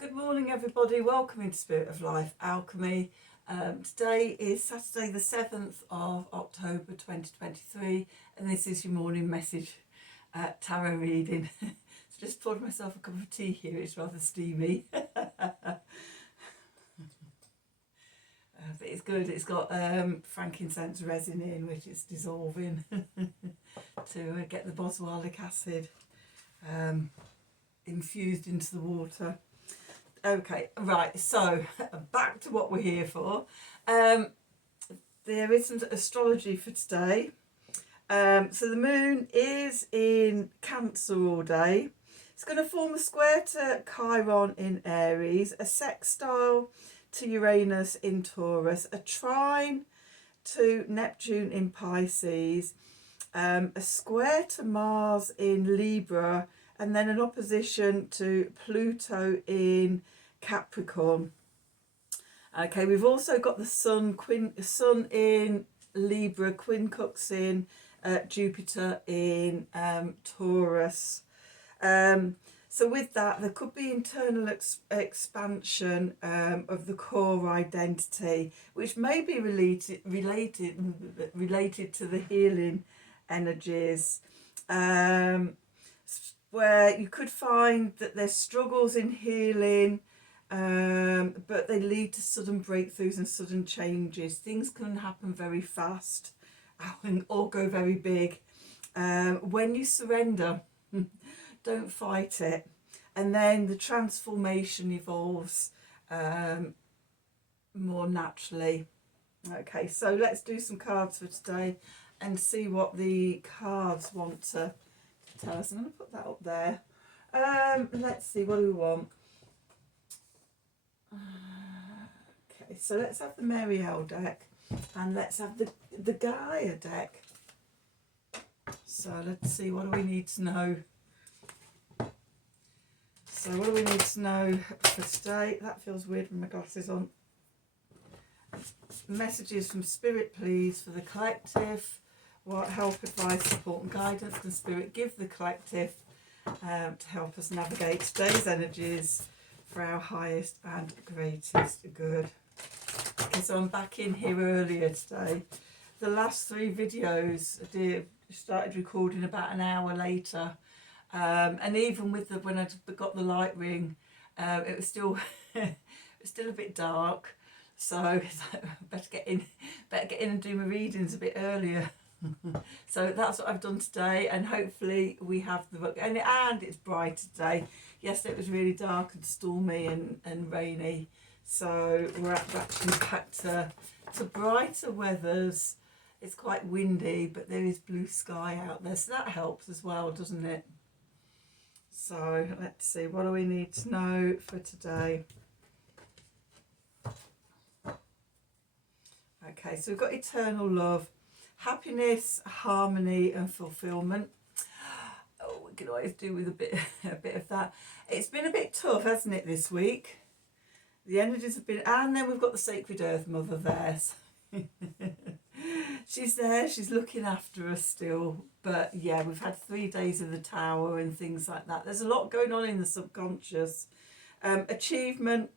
Good morning everybody, welcome into Spirit of Life Alchemy. Today is Saturday the 7th of October 2023 and this is your morning message tarot reading. So just poured myself a cup of tea here, it's rather steamy. But it's good, it's got frankincense resin in which is dissolving to get the boswellic acid infused into the water. Okay, right, so back to what we're here for. There is some astrology for today. So the moon is in Cancer all day. It's going to form a square to Chiron in Aries, a sextile to Uranus in Taurus, a trine to Neptune in Pisces, a square to Mars in Libra, and then an opposition to Pluto in Capricorn. Okay, we've also got the Sun in Libra, quincunx in Jupiter in Taurus. So with that, there could be internal expansion of the core identity, which may be related to the healing energies. Where you could find that there's struggles in healing, but they lead to sudden breakthroughs and sudden changes. Things can happen very fast or go very big. When you surrender, don't fight it. And then the transformation evolves more naturally. Okay, so let's do some cards for today and see what the cards want to tell us. I'm going to put that up there. Let's see, what do we want? Okay, so let's have the Marielle deck and let's have the Gaia deck. So let's see, what do we need to know? So what do we need to know for today? That feels weird with my glasses on. Messages from Spirit, please, for the collective. What help, advice, support and guidance can Spirit give the collective to help us navigate today's energies for our highest and greatest good? Okay, so I'm back in here earlier today. The last 3 videos I started recording about an hour later, and even with when I got the light ring, it was still still a bit dark. So better get in and do my readings a bit earlier. So that's what I've done today, and hopefully we have the book, and it's bright today. Yesterday it was really dark and stormy and rainy, so we're actually back to brighter weathers. It's quite windy, but there is blue sky out there, so that helps as well, doesn't it? So let's see, what do we need to know for today? Okay, so we've got eternal love, happiness, harmony and fulfillment. Oh, we could always do with a bit of that. It's been a bit tough, hasn't it, this week? The energies have been, and then we've got the Sacred Earth Mother there. So she's there, she's looking after us still. But yeah, we've had 3 days of the Tower and things like that. There's a lot going on in the subconscious. Achievement,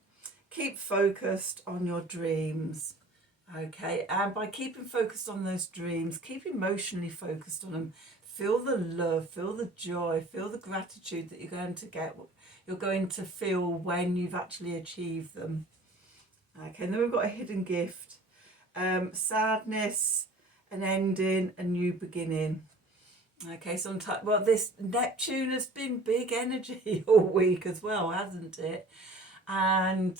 keep focused on your dreams. Okay, and by keeping focused on those dreams, keep emotionally focused on them. Feel the love, feel the joy, feel the gratitude that you're going to get, you're going to feel when you've actually achieved them. Okay, and then we've got a hidden gift. Sadness, an ending, a new beginning. Okay, sometimes, well, this Neptune has been big energy all week as well, hasn't it? And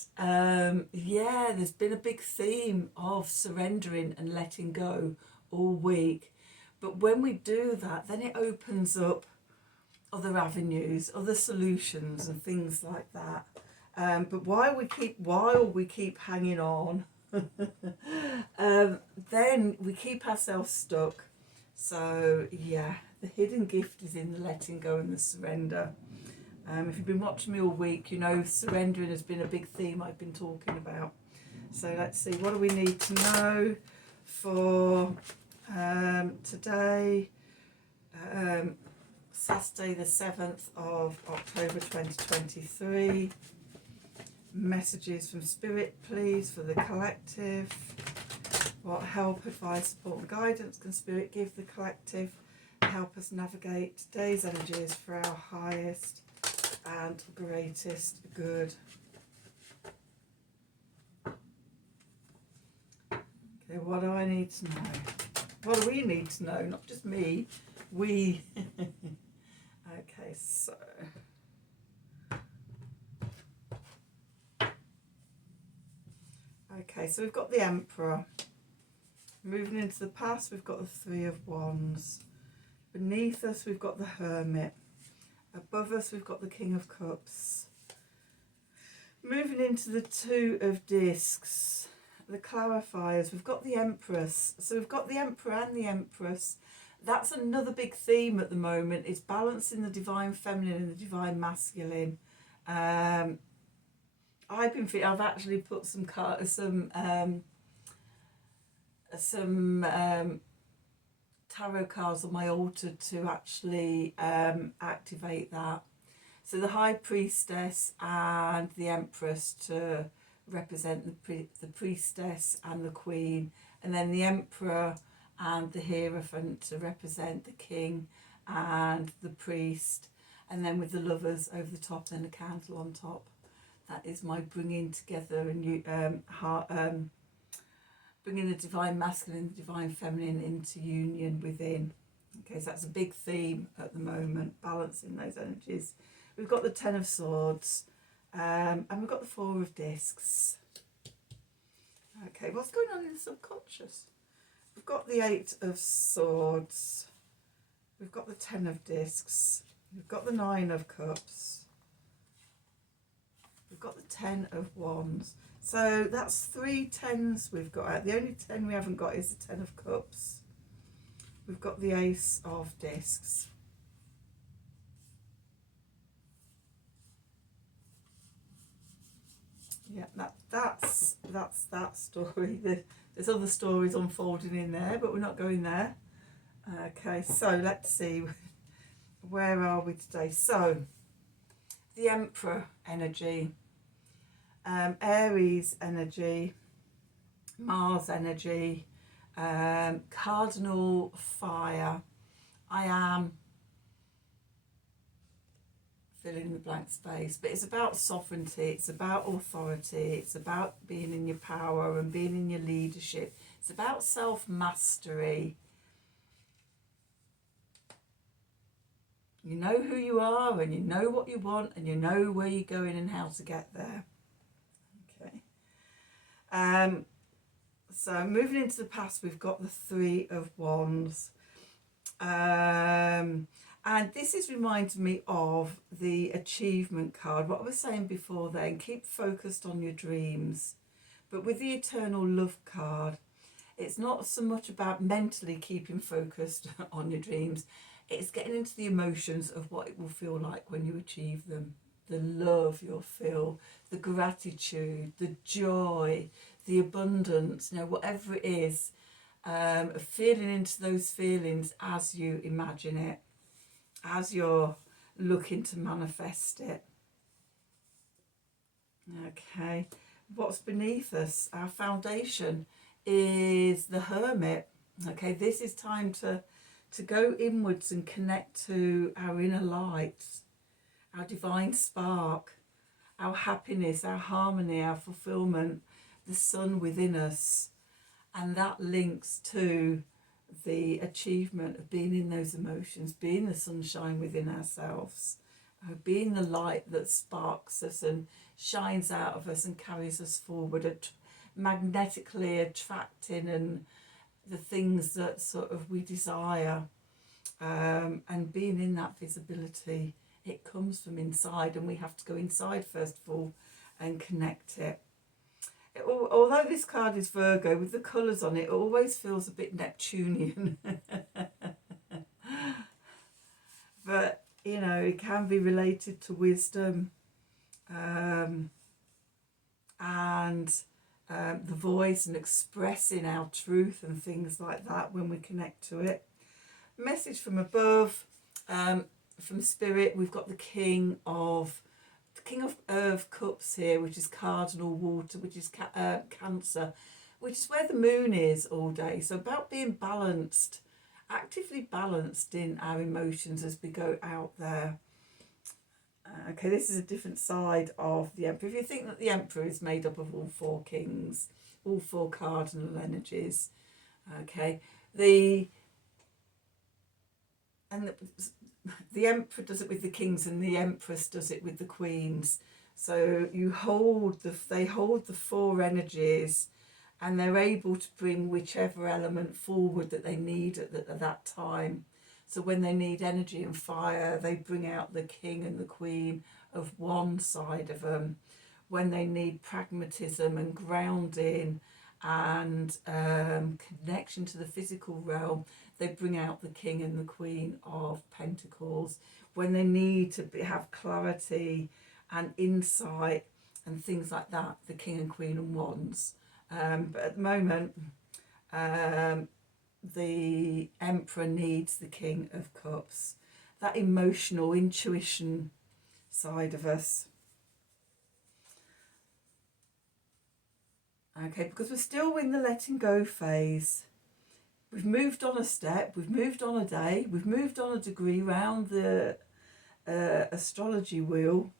yeah, there's been a big theme of surrendering and letting go all week. But when we do that, then it opens up other avenues, other solutions and things like that. But while we keep hanging on, then we keep ourselves stuck. So yeah, the hidden gift is in the letting go and the surrender. If you've been watching me all week, you know surrendering has been a big theme I've been talking about. So let's see, what do we need to know for today, Saturday the 7th of October 2023. Messages from Spirit, please, for the collective. What help, advice, support and guidance can Spirit give the collective to help us navigate today's energies for our highest and greatest good? Okay, what do I need to know? What do we need to know? Not just me, we. Okay, so. Okay, so we've got the Emperor. Moving into the past, we've got the Three of Wands. Beneath us, we've got the Hermit. Above us, we've got the King of Cups. Moving into the Two of Discs, the Clarifiers, we've got the Empress. So we've got the Emperor and the Empress. That's another big theme at the moment, is balancing the Divine Feminine and the Divine Masculine. I've actually put some tarot cards on my altar to actually activate that. So the High Priestess and the Empress to represent the Priestess and the Queen, and then the Emperor and the Hierophant to represent the King and the Priest, and then with the Lovers over the top and the Candle on top. That is my bringing together and bringing the Divine Masculine and the Divine Feminine into union within. Okay, so that's a big theme at the moment, balancing those energies. We've got the Ten of Swords, and we've got the Four of Discs. Okay, what's going on in the subconscious? We've got the Eight of Swords. We've got the Ten of Discs. We've got the Nine of Cups. We've got the Ten of Wands. So that's 3 tens we've got out. The only 10 we haven't got is the Ten of Cups. We've got the Ace of Discs. Yeah, that's that story. There's other stories unfolding in there, but we're not going there. Okay, so let's see. Where are we today? So, the Emperor energy. Aries energy, Mars energy, cardinal fire. I am filling in the blank space, but it's about sovereignty, it's about authority, it's about being in your power and being in your leadership. It's about self-mastery. You know who you are, and you know what you want, and you know where you're going and how to get there. So moving into the past, we've got the Three of Wands, and this is reminding me of the achievement card, what I was saying before then. Keep focused on your dreams. But with the Eternal Love card, it's not so much about mentally keeping focused on your dreams, it's getting into the emotions of what it will feel like when you achieve them. The love you'll feel, the gratitude, the joy, the abundance, whatever it is, feeling into those feelings as you imagine it, as you're looking to manifest it. Okay, what's beneath us, our foundation, is the Hermit. Okay, this is time to go inwards and connect to our inner light, our divine spark, our happiness, our harmony, our fulfillment, the sun within us. And that links to the achievement of being in those emotions, being the sunshine within ourselves, being the light that sparks us and shines out of us and carries us forward, magnetically attracting and the things that sort of we desire, and being in that visibility. It comes from inside, and we have to go inside first of all and connect it. Although this card is Virgo, with the colours on it, it always feels a bit Neptunian. But, it can be related to wisdom, and the voice and expressing our truth and things like that when we connect to it. Message from above. From Spirit, we've got the King of King of Cups here, which is cardinal water, which is Cancer, which is where the moon is all day. So about being balanced, actively balanced in our emotions as we go out there. Okay, this is a different side of the Emperor. If you think that the Emperor is made up of all four kings, all four cardinal energies, okay, the Emperor does it with the kings, and the Empress does it with the queens. So they hold the four energies, and they're able to bring whichever element forward that they need at that time. So when they need energy and fire, they bring out the king and the queen of one side of them. When they need pragmatism and grounding and connection to the physical realm, they bring out the king and the queen of pentacles. When they need to have clarity and insight and things like that, the king and queen of wands. But at the moment, the Emperor needs the King of Cups, that emotional intuition side of us. Okay, because we're still in the letting go phase. We've moved on a step, we've moved on a day, we've moved on a degree round the astrology wheel,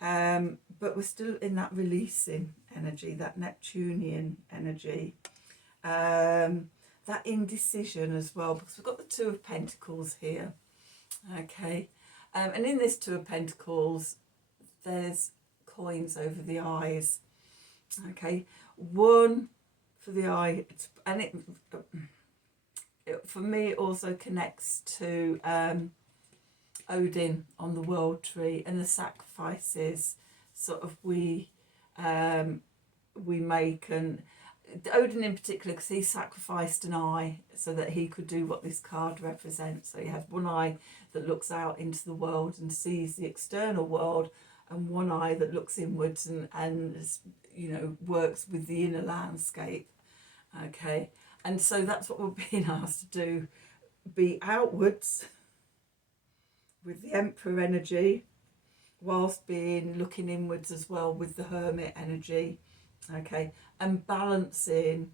but we're still in that releasing energy, that Neptunian energy. That indecision as well, because we've got the Two of Pentacles here. Okay, and in this Two of Pentacles, there's coins over the eyes. Okay, one for the eye, and it for me it also connects to Odin on the world tree and the sacrifices sort of we make, and Odin in particular, because he sacrificed an eye so that he could do what this card represents. So he has one eye that looks out into the world and sees the external world, and one eye that looks inwards and you know, works with the inner landscape. Okay, and so that's what we're being asked to do, be outwards with the Emperor energy, whilst looking inwards as well with the Hermit energy. Okay, and balancing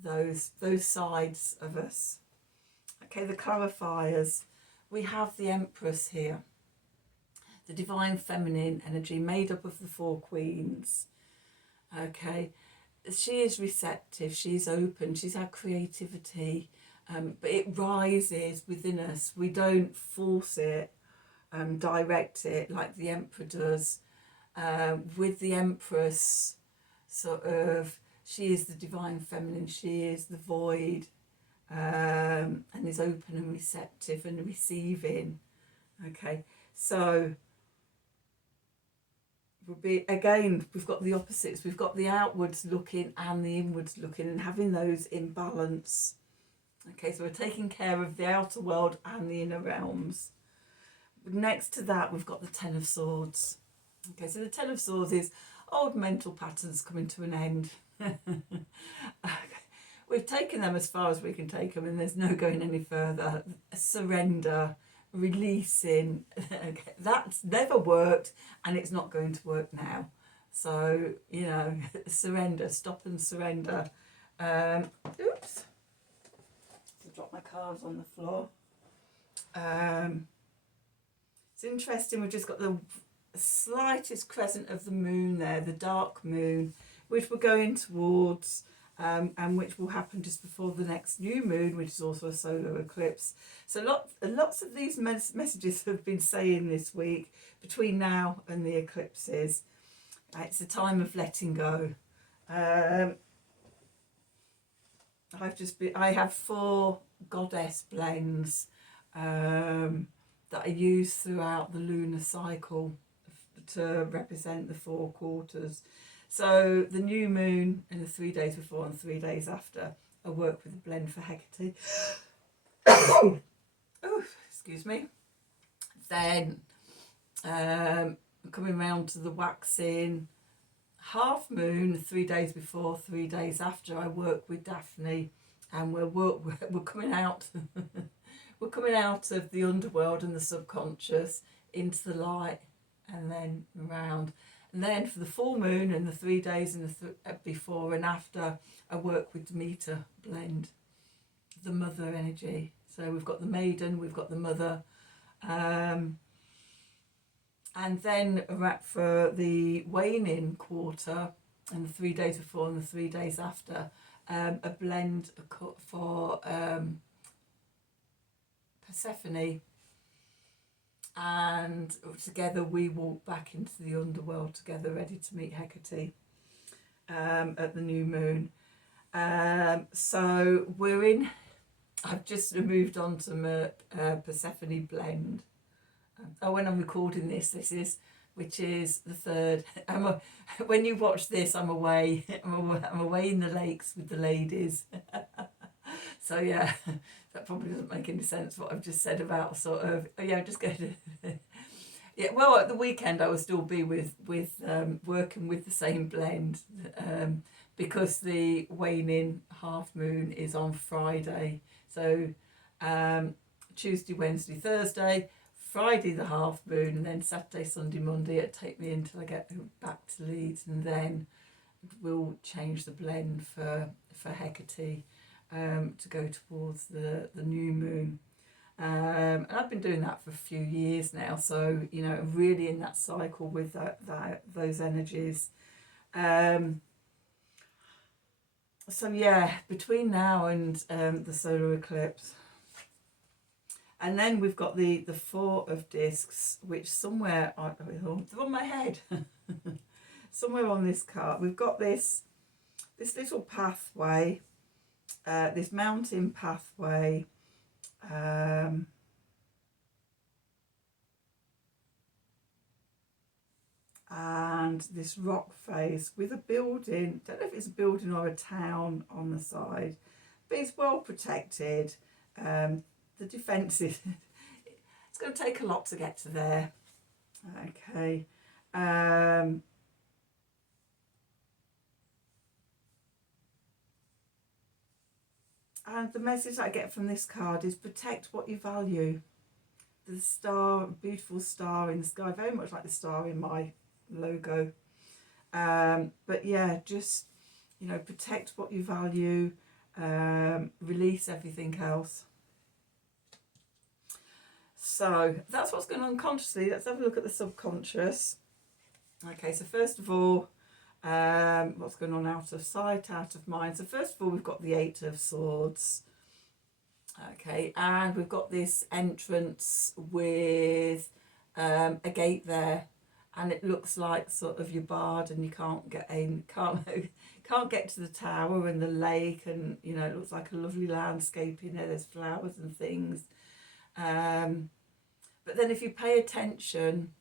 those sides of us. Okay, the clarifiers. We have the Empress here, the divine feminine energy made up of the four queens. Okay, she is receptive, she's open, she's our creativity, but it rises within us. We don't force it, direct it like the Emperor does. With the Empress, sort of, she is the divine feminine, she is the void, and is open and receptive and receiving. Okay, so we've got the opposites. We've got the outwards looking and the inwards looking, and having those in balance. Okay, so we're taking care of the outer world and the inner realms. Next to that, we've got the Ten of Swords. Okay, so the Ten of Swords is old mental patterns coming to an end. Okay. We've taken them as far as we can take them, and there's no going any further. Surrender, releasing. Okay, that's never worked, and it's not going to work now. So, you know, surrender, stop and surrender. Oops, I dropped my cards on the floor. It's interesting, we've just got the slightest crescent of the moon there, the dark moon, which we're going towards, and which will happen just before the next new moon, which is also a solar eclipse. So lots of these messages have been saying this week, between now and the eclipses, it's a time of letting go. I have 4 goddess blends that I use throughout the lunar cycle to represent the 4 quarters. So the new moon and the 3 days before and 3 days after, I work with a blend for Hecate. Oh, excuse me. Then coming round to the waxing half moon, 3 days before, 3 days after, I work with Daphne, and we're coming out. We're coming out of the underworld and the subconscious into the light and then round. And then for the full moon and the 3 days and the before and after, I work with Demeter blend, the mother energy. So we've got the maiden, we've got the mother. And then for the waning quarter and the 3 days before and the 3 days after, a blend for Persephone, and together we walk back into the underworld together, ready to meet Hecate at the new moon. So we're in, I've just moved on to my Persephone blend. When I'm recording this is, which is the 3rd. When you watch this, I'm away. I'm away in the lakes with the ladies. So yeah, that probably doesn't make any sense what I've just said about sort of, I'm just going to yeah, well, at the weekend I will still be with working with the same blend, because the waning half moon is on Friday. So Tuesday, Wednesday, Thursday, Friday the half moon, and then Saturday, Sunday, Monday it'll take me until I get back to Leeds, and then we'll change the blend for Hecate to go towards the new moon. And I've been doing that for a few years now, so I'm really in that cycle with those energies. So yeah, between now and the solar eclipse. And then we've got the 4 of discs, which somewhere they're on my head. Somewhere on this card we've got this little pathway, this mountain pathway, and this rock face with a building. Don't know if it's a building or a town on the side, but it's well protected. The defences, it's going to take a lot to get to there. Okay. And the message I get from this card is protect what you value. The star, beautiful star in the sky, very much like the star in my logo. But yeah, just, protect what you value, release everything else. So that's what's going on consciously. Let's have a look at the subconscious. Okay, so first of all, what's going on out of sight, out of mind. So first of all, we've got the 8 of Swords. Okay, and we've got this entrance with a gate there, and it looks like sort of you're barred and you can't get in, can't get to the tower and the lake, and it looks like a lovely landscape in there. There's flowers and things. But then if you pay attention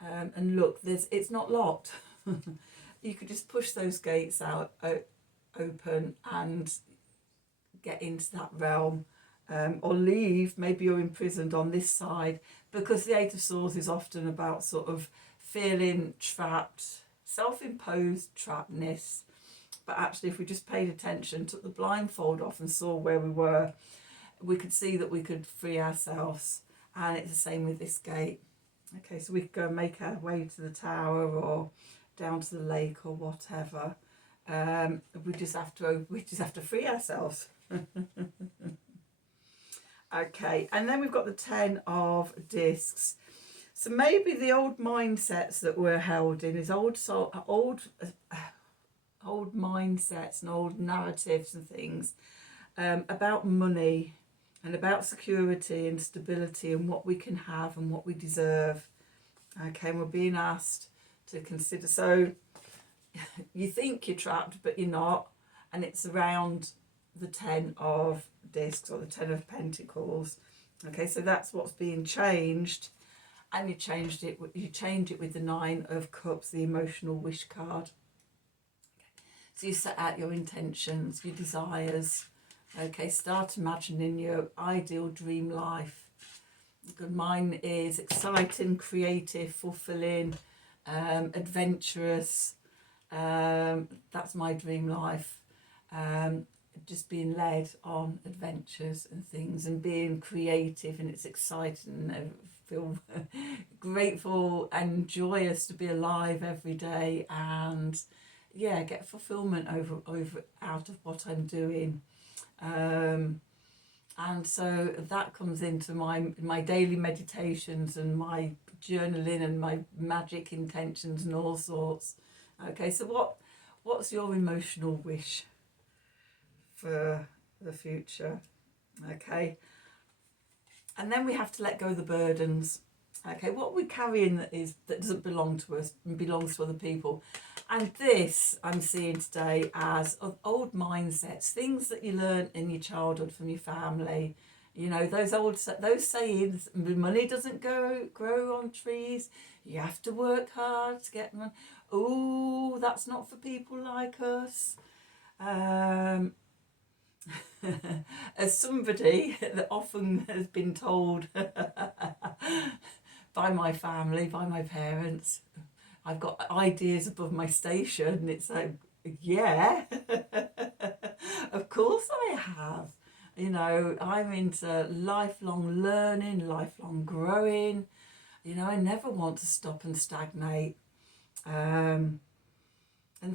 and look, it's not locked. You could just push those gates out open and get into that realm, or leave. Maybe you're imprisoned on this side, because the 8 of Swords is often about sort of feeling trapped, self-imposed trappedness. But actually, if we just paid attention, took the blindfold off and saw where we were, we could see that we could free ourselves. And it's the same with this gate. Okay, so we could go and make our way to the tower or down to the lake or whatever. We just have to free ourselves. Okay, and then we've got the 10 of discs. So maybe the old mindsets that we're held in is old mindsets and old narratives and things about money and about security and stability and what we can have and what we deserve. Okay, and we're being asked to consider. So you think you're trapped, but you're not, and it's around the 10 of discs or the 10 of pentacles. Okay, so that's what's being changed, and you change it with the 9 of cups, the emotional wish card. Okay. So you set out your intentions, your desires. Okay, start imagining your ideal dream life. Mine is exciting, creative, fulfilling, adventurous. That's my dream life. Just being led on adventures and things, and being creative, and it's exciting. feel grateful and joyous to be alive every day, and yeah, get fulfillment over out of what I'm doing. And so that comes into my daily meditations and my journaling and my magic intentions and all sorts. Okay, so what's your emotional wish for the future? Okay, and then we have to let go of the burdens. Okay, what we're carrying that doesn't belong to us and belongs to other people. And this I'm seeing today as old mindsets, things that you learned in your childhood from your family. You know, those sayings, money doesn't grow on trees. You have to work hard to get money. Oh, that's not for people like us. As somebody that often has been told by my family, by my parents, I've got ideas above my station. It's like, yeah, of course I have. You know, I'm into lifelong learning, lifelong growing. You know, I never want to stop and stagnate. And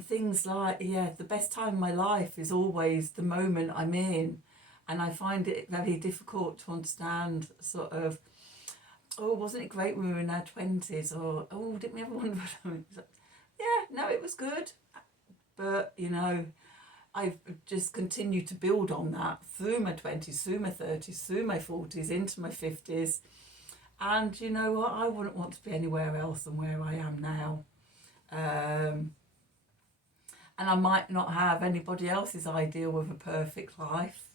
things like, yeah, the best time of my life is always the moment I'm in. And I find it very difficult to understand sort of, oh, wasn't it great when we were in our 20s? Or, oh, didn't we ever wonder? Yeah, no, it was good. But, you know, I've just continued to build on that through my 20s, through my 30s, through my 40s, into my 50s. And you know what? I wouldn't want to be anywhere else than where I am now. And I might not have anybody else's ideal of a perfect life,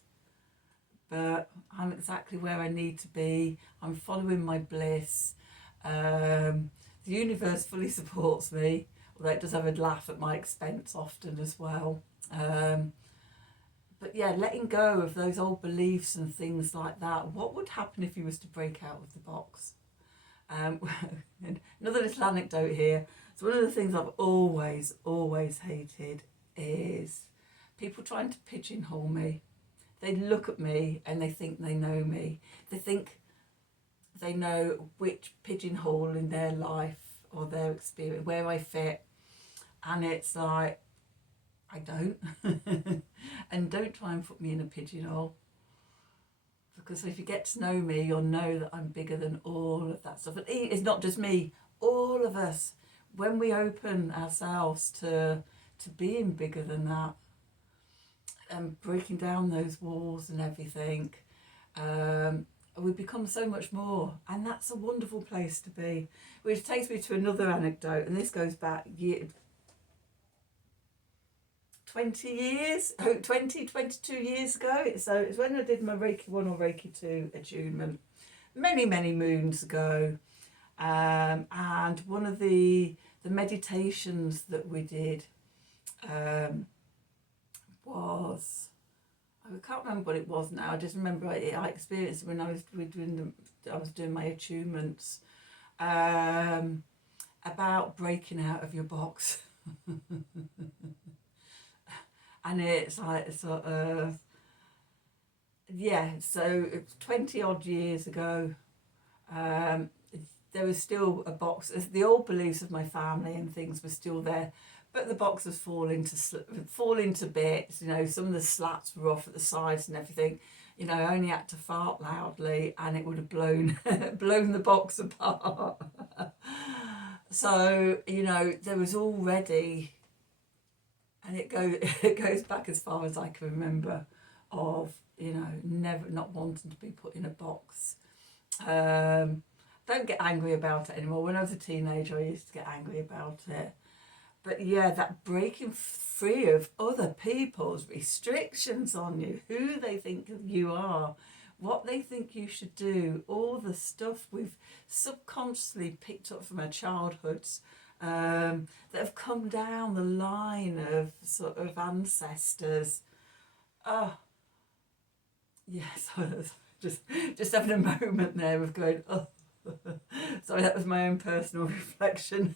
but I'm exactly where I need to be. I'm following my bliss. The universe fully supports me, although it does have a laugh at my expense often as well. But yeah, letting go of those old beliefs and things like that. What would happen if you was to break out of the box? Another little anecdote here. So one of the things I've always hated is people trying to pigeonhole me. They look at me and they think they know me. They think they know which pigeonhole in their life or their experience, where I fit. And it's like, I don't. And don't try and put me in a pigeonhole. Because if you get to know me, you'll know that I'm bigger than all of that stuff. And it's not just me, all of us. When we open ourselves to being bigger than that and breaking down those walls and everything, we become so much more. And that's a wonderful place to be. Which takes me to another anecdote, and this goes back 22 years ago. So it's when I did my Reiki 1 or Reiki 2 attunement many moons ago. And one of the meditations that we did was, I can't remember what it was now. I just remember I experienced it when I was doing my attunements, about breaking out of your box. And it's like sort of, yeah, so 20 odd years ago, there was still a box. The old beliefs of my family and things were still there, but the box was fall into bits. You know, some of the slats were off at the sides and everything. You know, I only had to fart loudly and it would have blown the box apart. So, you know, there was already, and it goes back as far as I can remember, of, you know, never not wanting to be put in a box. Don't get angry about it anymore. When I was a teenager, I used to get angry about it. But yeah, that breaking free of other people's restrictions on you, who they think you are, what they think you should do, all the stuff we've subconsciously picked up from our childhoods, that have come down the line of sort of ancestors. Oh, yes, just having a moment there of going, oh. Sorry, that was my own personal reflection.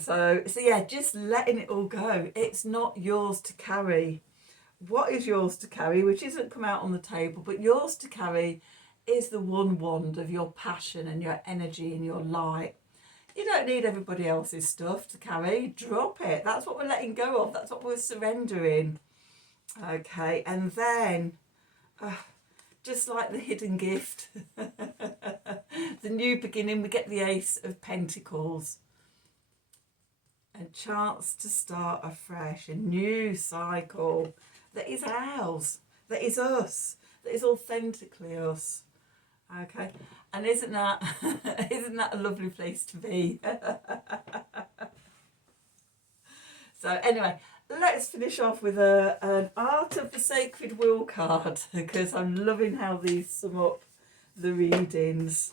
So yeah, just letting it all go. It's not yours to carry. what is yours to carry, which isn't come out on the table, but yours to carry is the one wand of your passion and your energy and your light. You don't need everybody else's stuff to carry. Drop it. That's what we're letting go of. That's what we're surrendering. Okay, and then just like the hidden gift, the new beginning, we get the Ace of Pentacles. A chance to start afresh, a new cycle that is ours, that is us, that is authentically us. Okay, and isn't that isn't that a lovely place to be? So anyway, let's finish off with an Art of the Sacred Wheel card, because I'm loving how these sum up the readings.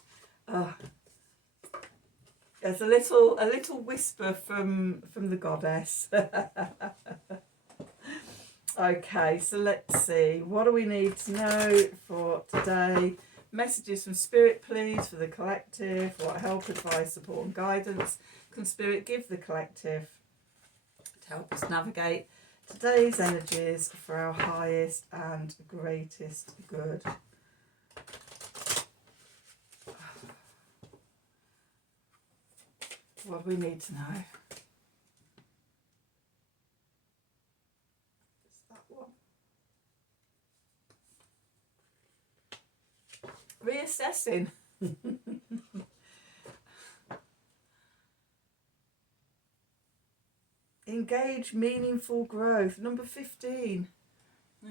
There's a little whisper from the goddess. Okay, so let's see. What do we need to know for today? Messages from Spirit, please, for the collective. What help, advice, support and guidance can Spirit give the collective to help us navigate today's energies for our highest and greatest good? What do we need to know? It's that one. Reassessing. Engage meaningful growth. Number 15.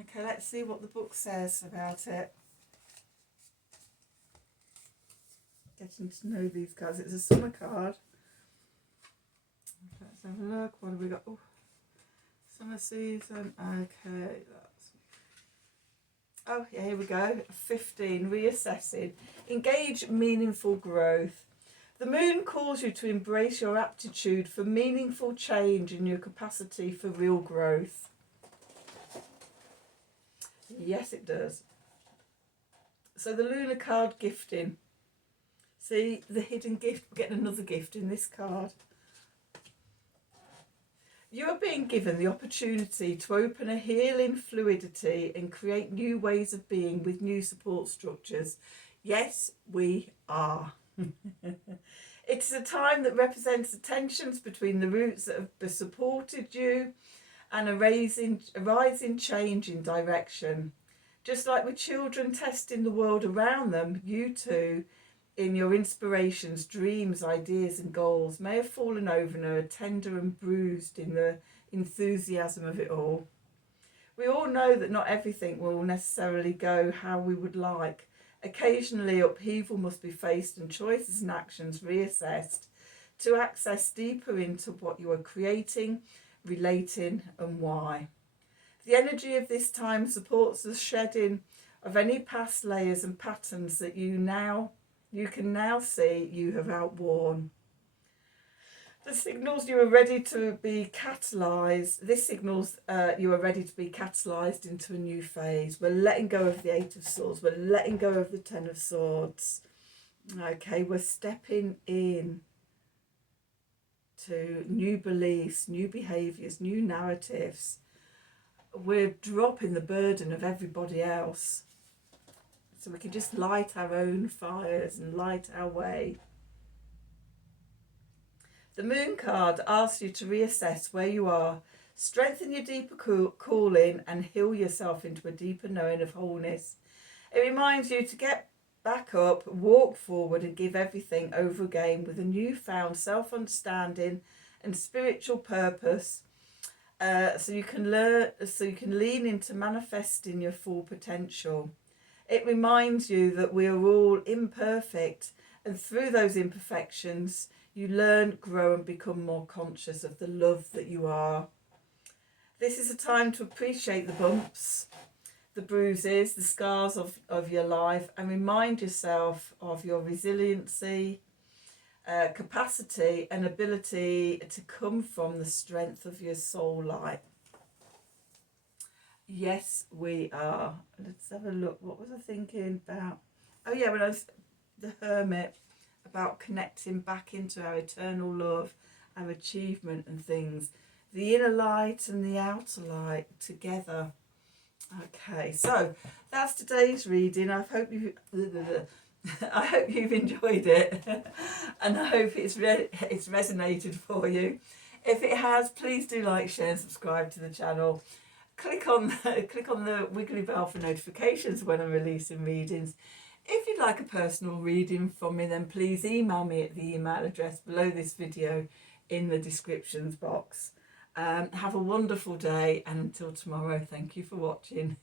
Okay, let's see what the book says about it. Getting to know these cards. It's a summer card. Let's have a look. What have we got? Oh, summer season. Okay, that's... Oh, yeah, here we go. 15. Reassessing. Engage meaningful growth. The moon calls you to embrace your aptitude for meaningful change and your capacity for real growth. Yes, it does. So the lunar card, gifting. See, the hidden gift. We're getting another gift in this card. You are being given the opportunity to open a healing fluidity and create new ways of being with new support structures. Yes, we are. It is a time that represents the tensions between the roots that have supported you and a rising change in direction. Just like with children testing the world around them, you too, in your inspirations, dreams, ideas and goals, may have fallen over and are tender and bruised in the enthusiasm of it all. We all know that not everything will necessarily go how we would like. Occasionally upheaval must be faced and choices and actions reassessed to access deeper into what you are creating, relating and why. The energy of this time supports the shedding of any past layers and patterns that you can now see you have outworn. This signals you are ready to be catalysed. This signals you are ready to be catalysed into a new phase. We're letting go of the Eight of Swords. We're letting go of the Ten of Swords. Okay, we're stepping in to new beliefs, new behaviours, new narratives. We're dropping the burden of everybody else, so we can just light our own fires and light our way. The Moon card asks you to reassess where you are, strengthen your deeper calling and heal yourself into a deeper knowing of wholeness. It reminds you to get back up, walk forward and give everything over again with a newfound self-understanding and spiritual purpose, so you can lean into manifesting your full potential. It reminds you that we are all imperfect, and through those imperfections you learn, grow and become more conscious of the love that you are. This is a time to appreciate the bumps, the bruises, the scars of your life, and remind yourself of your resiliency, capacity and ability to come from the strength of your soul light. Yes, we are. Let's have a look. What was I thinking about? Oh yeah, when I was the Hermit, about connecting back into our eternal love, our achievement and things. The inner light and the outer light together. Okay, so that's today's reading. I hope you I hope you've enjoyed it, and I hope it's resonated for you. If it has, please do like, share, and subscribe to the channel. Click on the wiggly bell for notifications when I'm releasing readings. If you'd like a personal reading from me, then please email me at the email address below this video in the descriptions box. Have a wonderful day, and until tomorrow, thank you for watching.